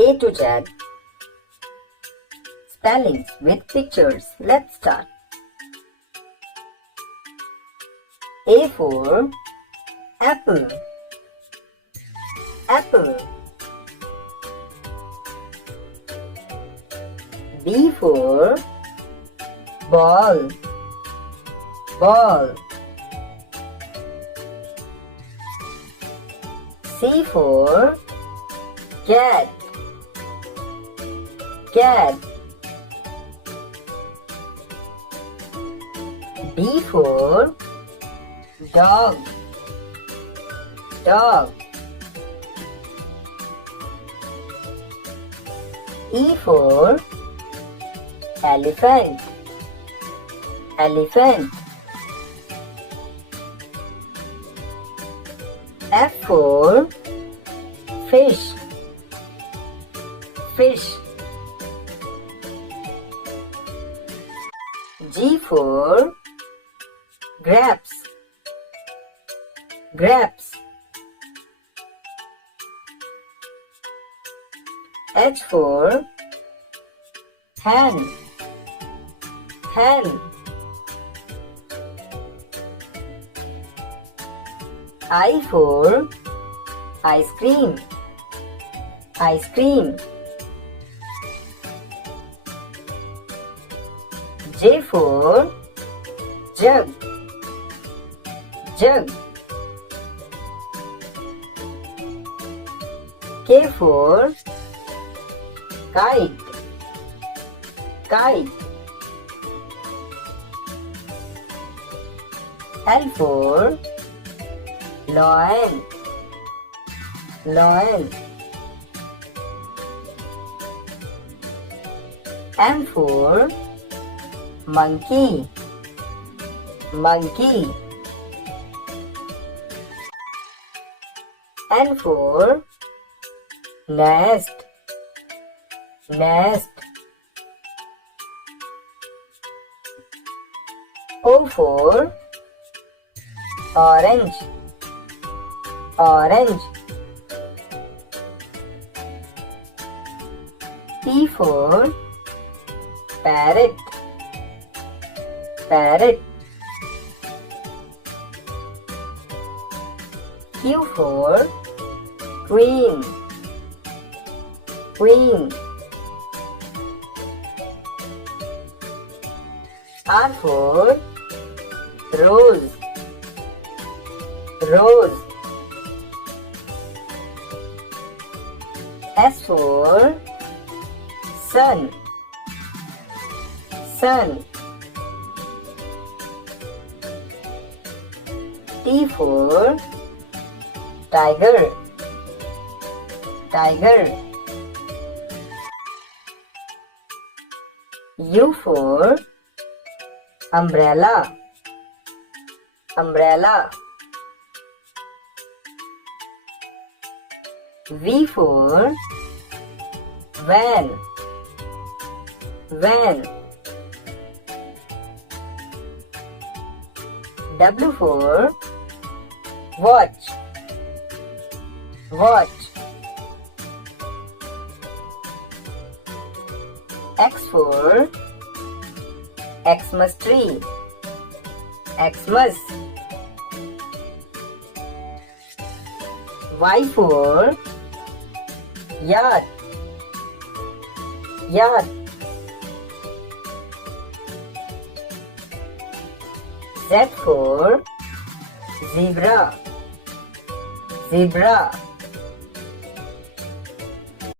A to Z. Spellings with pictures. Let's start. A for apple. Apple. B for ball. Ball. C for cat. Cat. D for dog. Dog. E for elephant. Elephant. F for fish. Fish. G for grapes. Grapes. H for hen. Hen. I for ice cream. Ice cream. J for jug. Jug. K for kite. Kite. L for lion. Lion. M for monkey. Monkey. N for nest. Nest. O for orange. Orange. P for parrot. Parrot. Q for queen. Queen. R for rose. Rose. S for sun. Sun. T for tiger. Tiger. U for umbrella. Umbrella. V for van. Van. W for watch. Watch. X for Xmas tree. Xmas. Y for yacht. Yacht. Z for zebra. Zebra.